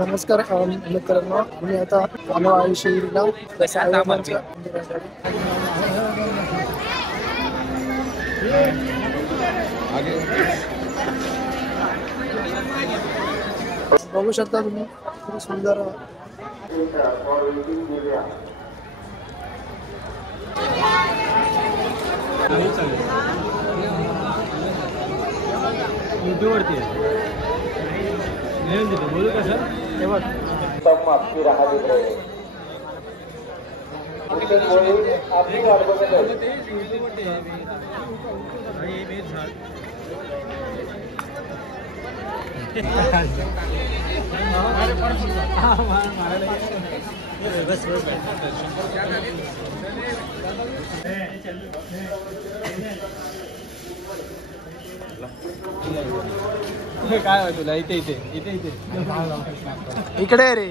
नमस्कार मित्रांनो, मी आता आलो आहे शिर्डीला साईबाबांच्या मंदिरासाठी. बघू शकता तुम्ही, खूप सुंदर युट्यूबवरती बोलू कसं हे बघ आपकी राह दिख रहे काय तुला इथे इथे इथे इथे इकडे रे.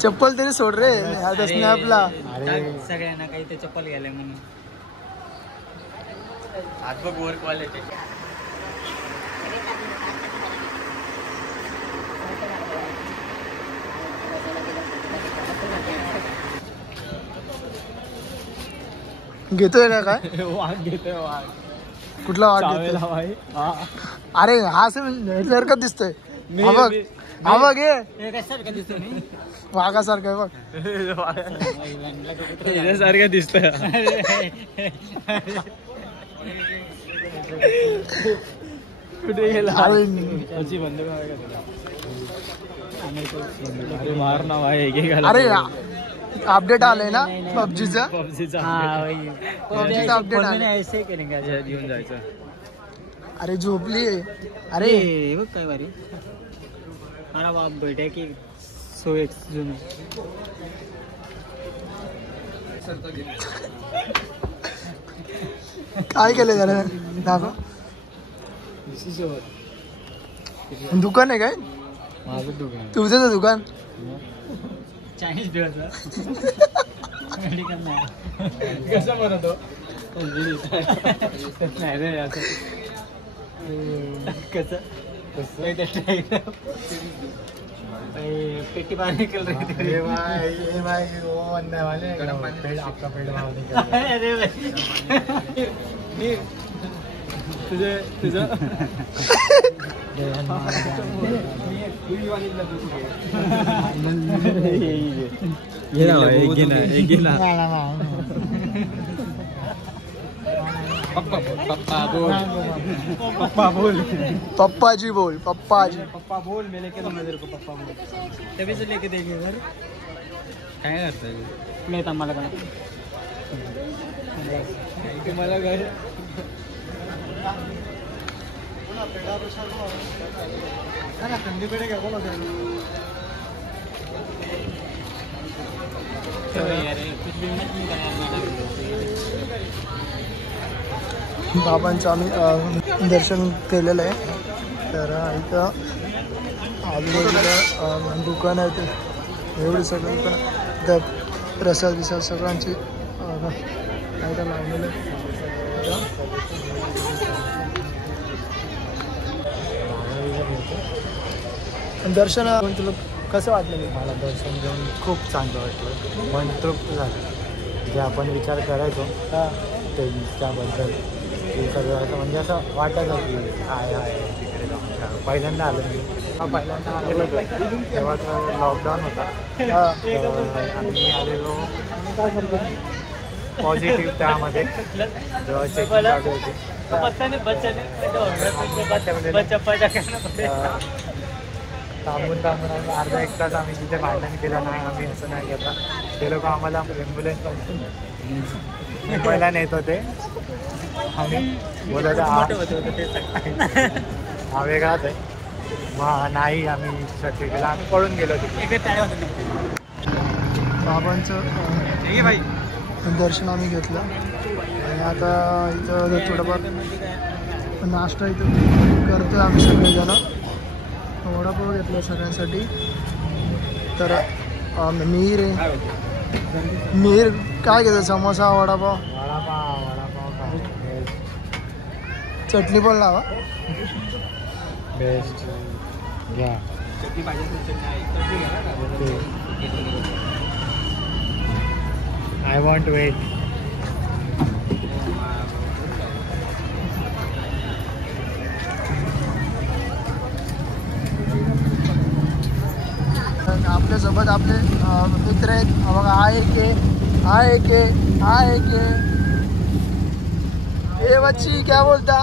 चप्पल तरी सोड रे, आता स्नॅपला सगळ्यांना काही ते चप्पल घ्यायला म्हणून आज बघ वर क्वालिटी. घेतोय ना काय? वाघ घेतोय वाघ. कुठला वाघ घेतोय? अरे हा सारखं दिसतोय. हा बघ, हा बघ वाघासारखं आहे बघ. सारखं दिसतोय. कुठे गेला? बंद अरे मार नाव आहे. अरे अपडेट आलंय ना पबजीचा अपडेट आलाय. घेऊन जायचं. अरे झोपली. अरे बघ काय बारी मला बाप भेटे की सोय जुन काय केलं जरा दाखव. दुकान आहे काय? माझं दुकान. तुझं दुकान चायनीज कसं म्हणतो नाही रे असं कसं पेटी पाणी केलं तुझे तुझं पप्पा बोल पप्पाजी बोल. पप्पाजी पप्पा बोल. मैं लेके दूंगा तेरे को. पप्पा बोल तभी से लेके देंगे घर. काय करताय नाही आम्हाला काय तुम्हाला घर थंडीकडे काय बोला. बाबांचं आम्ही दर्शन केलेलं आहे. तर इथं आजूबाजूला दुकान आहे. ते एवढे सगळं पण इथं प्रसाद विसाद सगळ्यांची काय तर लावलेलं आहे. दर्शन तुला कसं वाटलं? मला दर्शन घेऊन खूप चांगलं वाटलं. मन तृप्त झालं. जे आपण विचार करायचो त्याबद्दल ते सगळं असं म्हणजे असं वाटायचं की काय आहे तिकडे जाऊन. पहिल्यांदा आलो मी. पहिल्यांदा आलेलो तेव्हा तर लॉकडाऊन होता. आम्ही आलेलो पॉझिटिव्ह त्यामध्ये जेव्हा चेकिंग चालू होती. थांबून आम्ही अर्धा एक तास आम्ही तिथे भांडण केलं नाही. आम्ही असं नाही केलं. ते लोक आम्हाला ॲम्ब्युलन्स मुंबईला नेत होते. आम्ही बोलत हा वेगळाच आहे. मग नाही आम्ही शक्य केलं. आम्ही पळून गेलो तिथे. बाबांचं दर्शन आम्ही घेतलं आणि आता इथं थोडंफार नाश्ता इथं करतोय आम्ही सगळेजण. वडापाव घेतला सगळ्यांसाठी. तर मिहीर काय घेतो समोसा वडापाव वडापाव काय चटणी पण लावा बेस्ट घ्या आय वॉन्ट वेट आपल्यासोबत आपले मित्र आहेत बघा आहे के ए बच्ची क्या बोलता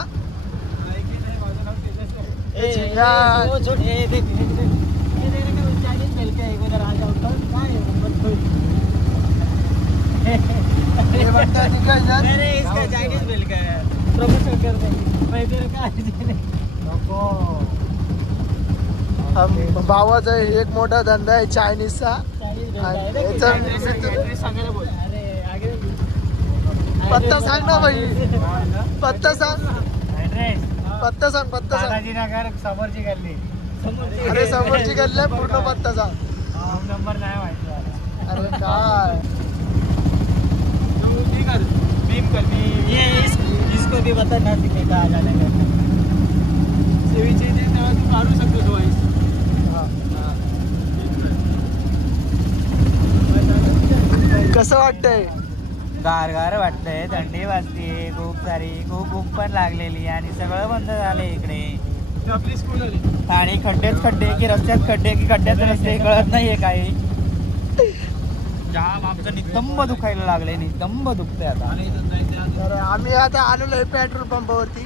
भावाचा एक मोठा धंदा आहे चायनीजचा पत्ता सांग ना भाई पत्ता सांग नगर समोरची गल्ली अरे समोरची गल्ली आहे पूर्ण पत्ता सांग नंबर नाही माहिती अरे काय इसको भी बता ना दिखेगा आ जाने का सेवीचे ते तेव्हा तू काढू शकतो तो वाईस कसं वाटतंय गारगार वाटतंय थंडी वाजते खूप सारी खूप भूक पण लागलेली आणि सगळं बंद झालं इकडे आपली स्कूल आली आणि खड्डे की रस्त्यात खड्ड्यात रस्ते कळत नाहीये काही जाम आमचं नितंब दुखायला लागले नितंब दुखतंय आता तर आम्ही आता आलेलो आहे पेट्रोल पंपावरती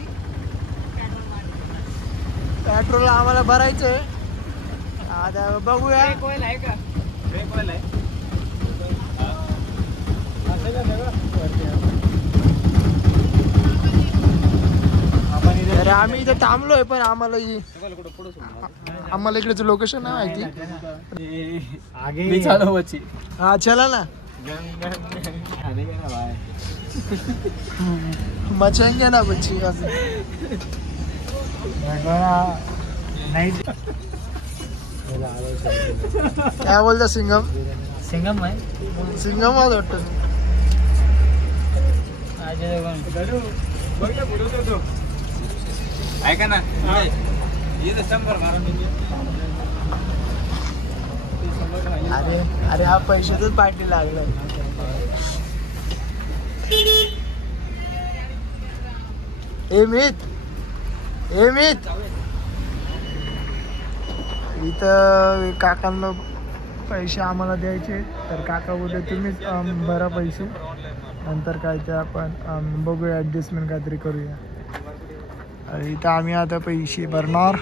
पेट्रोल आम्हाला भरायचंय आता बघूया आहे का ब्रेक ऑइल आहे अरे आम्ही इथे थांबलोय पण आम्हाला इकडेच लोकेशन नाही माहिती आगे चालू बच्ची हा चला ना मचेंगे ना बच्ची काय बोलता सिंगम सिंगम आहे सिंगम आज वाटतं ऐका ना शंभर अरे हा पैशातच पार्टी लागलाय ए मित इथं काकांना पैसे आम्हाला द्यायचे तर काका बोलले तुम्हीच भरा पैसे नंतर काय ते आपण बघूया ॲडजस्टमेंट काहीतरी करूया इथं आम्ही आता पैसे भरणार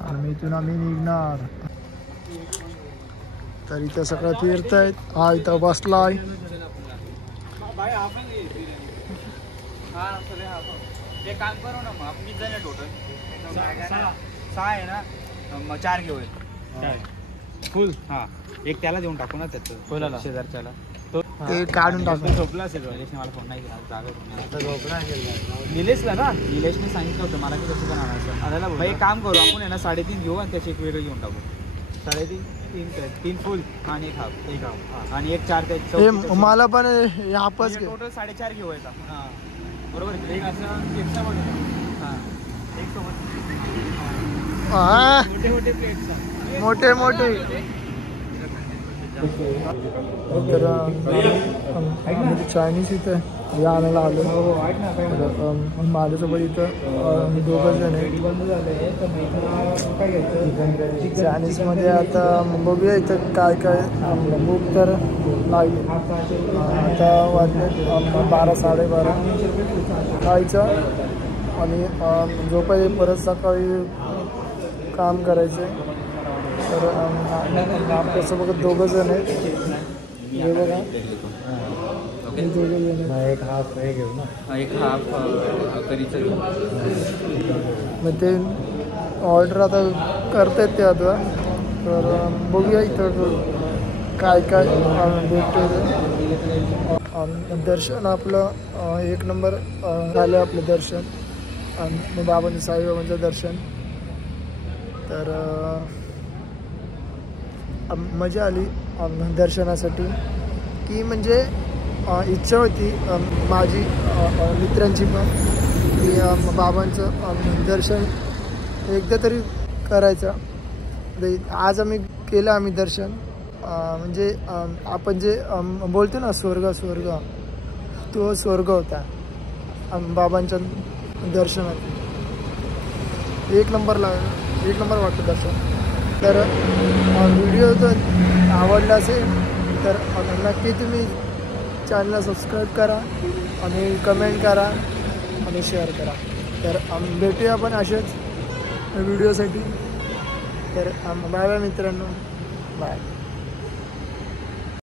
आणि इथून आम्ही निघणार तर इथं सगळं फिरतायत हा इथं बसलाय काम करू ना मग मी जण टोटल 6 आहे ना मग 4 घेऊया फुल हा एक त्याला देऊन टाकू ना त्याचं शेजारच्याला ते काढून टाकून झोपला असेल निलेशने मला फोन नाही केला जागा निलेशला ना निलेशने सांगितलं होतं मला की कसं आणायचं मग एक काम करू आपण आहे ना 3.5 घेऊ आणि त्याची एक वेळ घेऊन टाकू 3.5 फुल आणि एक हाफ आणि एक 4 मला पण हापच टोटल 4.5 घेऊया हां बरोबर एक असं एक्स्ट्रा बनवून हां एक सोबत मोठे प्लेट्स मोठे तर चायनीज इथं या आणायला आलो माझ्यासोबत इथं 2 जण आहे चायनीजमध्ये आता बघूया इथं काय भूक तर लागली आता वाजले 12-12:30 खायचं आणि झोपायचे परत सकाळी काम करायचे तर आपल्यासोबत 2 जण आहेत हे बघा एक हाफ हे घेऊ ना एक हाफ करीचं मग ते ऑर्डर आता करतायत ते आता तर बघूया इथं काय भेटतं दर्शन आपलं 1 नंबर झालं आपलं दर्शन आणि बाबांचं साईबाबांचं दर्शन तर मजा आली दर्शनासाठी की म्हणजे इच्छा होती माझी मित्रांची पण की बाबांचं दर्शन एकदा तरी करायचं. आज आम्ही दर्शन म्हणजे आपण जे बोलतो ना स्वर्ग तो स्वर्ग होता बाबांच्या दर्शनात. एक नंबर वाटतं दर्शन. तर व्हिडिओ जर आवडला असेल तर नक्की तुम्ही चॅनलला सबस्क्राईब करा आणि कमेंट करा आणि शेअर करा. तर भेटूया आपण अशाच व्हिडिओसाठी. तर बाय बाय मित्रांनो, बाय.